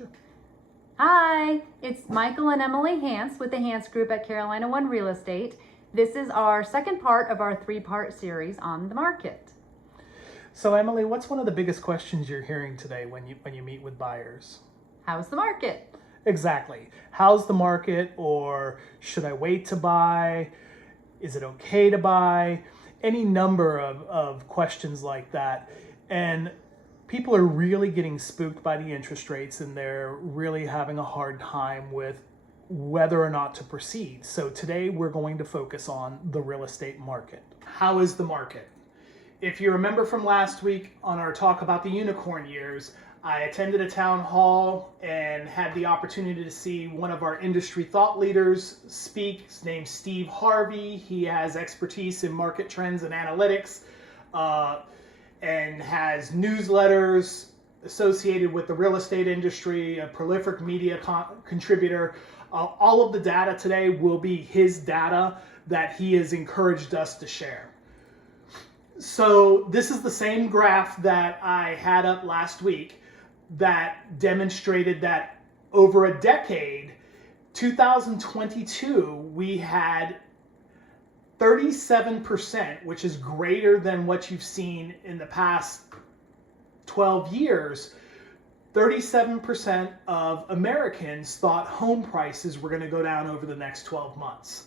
Sure. Hi, it's Michael and Emily Hance with the Hance Group at Carolina One Real Estate. This is our second part of our three-part series on the market. So Emily, what's one of the biggest questions you're hearing today when you meet with buyers? How's the market? Exactly. How's the market, or should I wait to buy? Is it okay to buy? Any number of questions like that. And people are really getting spooked by the interest rates, and they're really having a hard time with whether or not to proceed. So today we're going to focus on the real estate market. How is the market? If you remember from last week on our talk about the unicorn years, I attended a town hall and had the opportunity to see one of our industry thought leaders speak. His name's Steve Harvey. He has expertise in market trends and analytics, and has newsletters associated with the real estate industry, a prolific media contributor. All of the data today will be his data that he has encouraged us to share. So this is the same graph that I had up last week that demonstrated that over a decade, 2022, we had 37%, which is greater than what you've seen in the past 12 years. 37% of Americans thought home prices were going to go down over the next 12 months.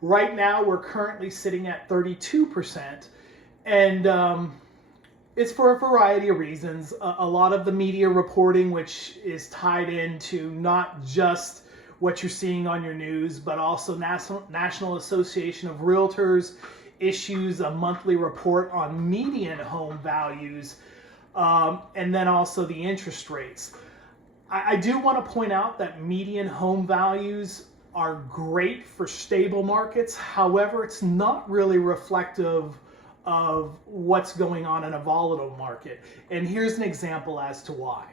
Right now, we're currently sitting at 32%. And it's for a variety of reasons. A lot of the media reporting, which is tied into not just what you're seeing on your news, but also National Association of Realtors issues a monthly report on median home values, and then also the interest rates. I do want to point out that median home values are great for stable markets. However, it's not really reflective of what's going on in a volatile market. And here's an example as to why.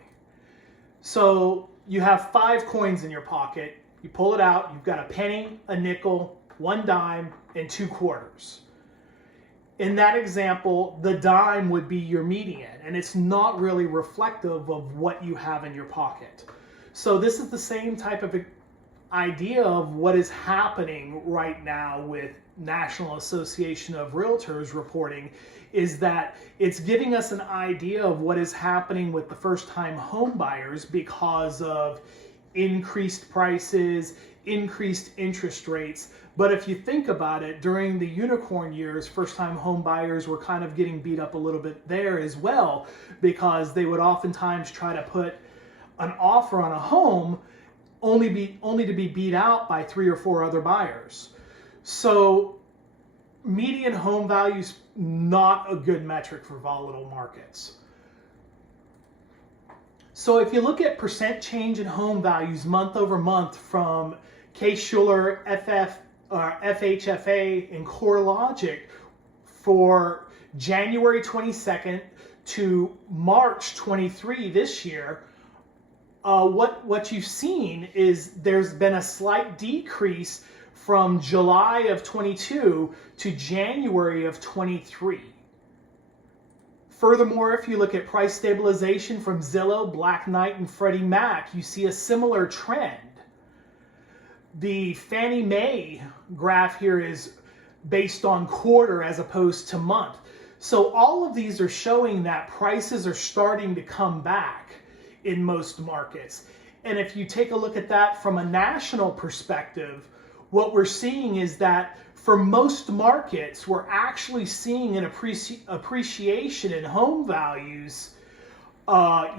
So you have 5 coins in your pocket. You pull it out, you've got a penny, a nickel, 1 dime, and 2 quarters. In that example, the dime would be your median, and it's not really reflective of what you have in your pocket. So this is the same type of idea of what is happening right now with National Association of Realtors reporting, is that it's giving us an idea of what is happening with the first-time home buyers because of increased prices, increased interest rates. But if you think about it, during the unicorn years, first-time home buyers were kind of getting beat up a little bit there as well, because they would oftentimes try to put an offer on a home only to be beat out by 3 or 4 other buyers. So median home value's not a good metric for volatile markets. So if you look at percent change in home values month over month from Case-Shiller, FHFA, and CoreLogic for January 22nd to March 23 this year, what you've seen is there's been a slight decrease from July of 22 to January of 23. Furthermore, if you look at price stabilization from Zillow, Black Knight, and Freddie Mac, you see a similar trend. The Fannie Mae graph here is based on quarter as opposed to month. So all of these are showing that prices are starting to come back in most markets. And if you take a look at that from a national perspective, what we're seeing is that for most markets, we're actually seeing an appreciation in home values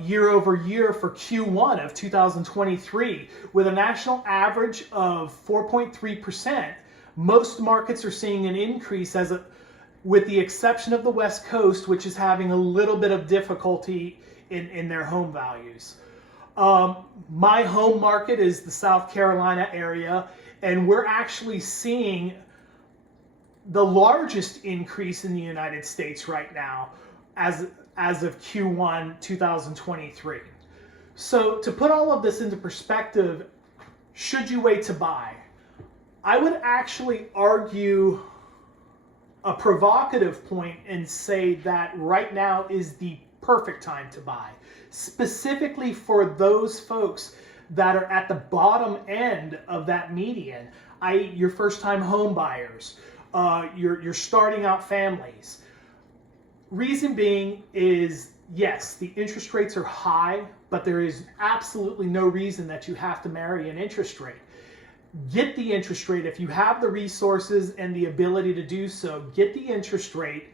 year over year for Q1 of 2023, with a national average of 4.3%. Most markets are seeing an increase, with the exception of the West Coast, which is having a little bit of difficulty in their home values. My home market is the South Carolina area, and we're actually seeing the largest increase in the United States right now as of Q1 2023. So to put all of this into perspective, should you wait to buy? I would actually argue a provocative point and say that right now is the perfect time to buy, specifically for those folks that are at the bottom end of that median, i.e. your first-time home buyers, your starting out families. Reason being is, yes, the interest rates are high, but there is absolutely no reason that you have to marry an interest rate. Get the interest rate. If you have the resources and the ability to do so, get the interest rate.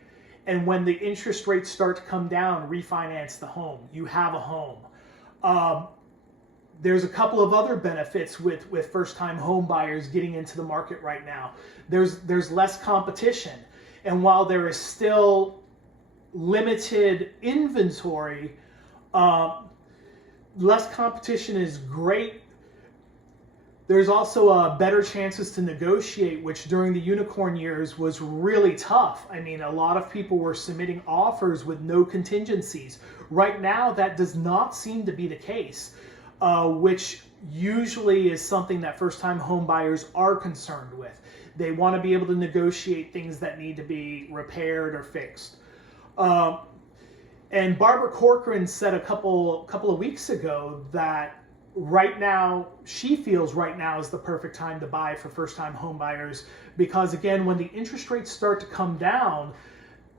And when the interest rates start to come down, refinance the home. You have a home. There's a couple of other benefits with first-time home buyers getting into the market right now. There's less competition. And while there is still limited inventory, less competition is great. There's also better chances to negotiate, which during the unicorn years was really tough. I mean, a lot of people were submitting offers with no contingencies. Right now, that does not seem to be the case, which usually is something that first-time home buyers are concerned with. They want to be able to negotiate things that need to be repaired or fixed. And Barbara Corcoran said a couple of weeks ago that right now, she feels right now is the perfect time to buy for first-time home buyers, because again, when the interest rates start to come down,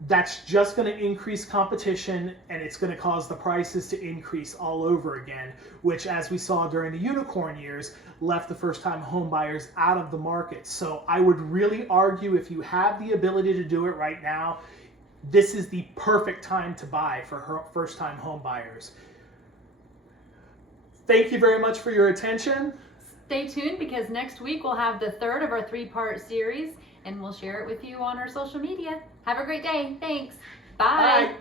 that's just going to increase competition, and it's going to cause the prices to increase all over again, which, as we saw during the unicorn years, left the first-time home buyers out of the market. So I would really argue, if you have the ability to do it right now, this is the perfect time to buy for first-time home buyers. Thank you very much for your attention. Stay tuned, because next week we'll have the third of our 3-part series, and we'll share it with you on our social media. Have a great day. Thanks. Bye. Bye.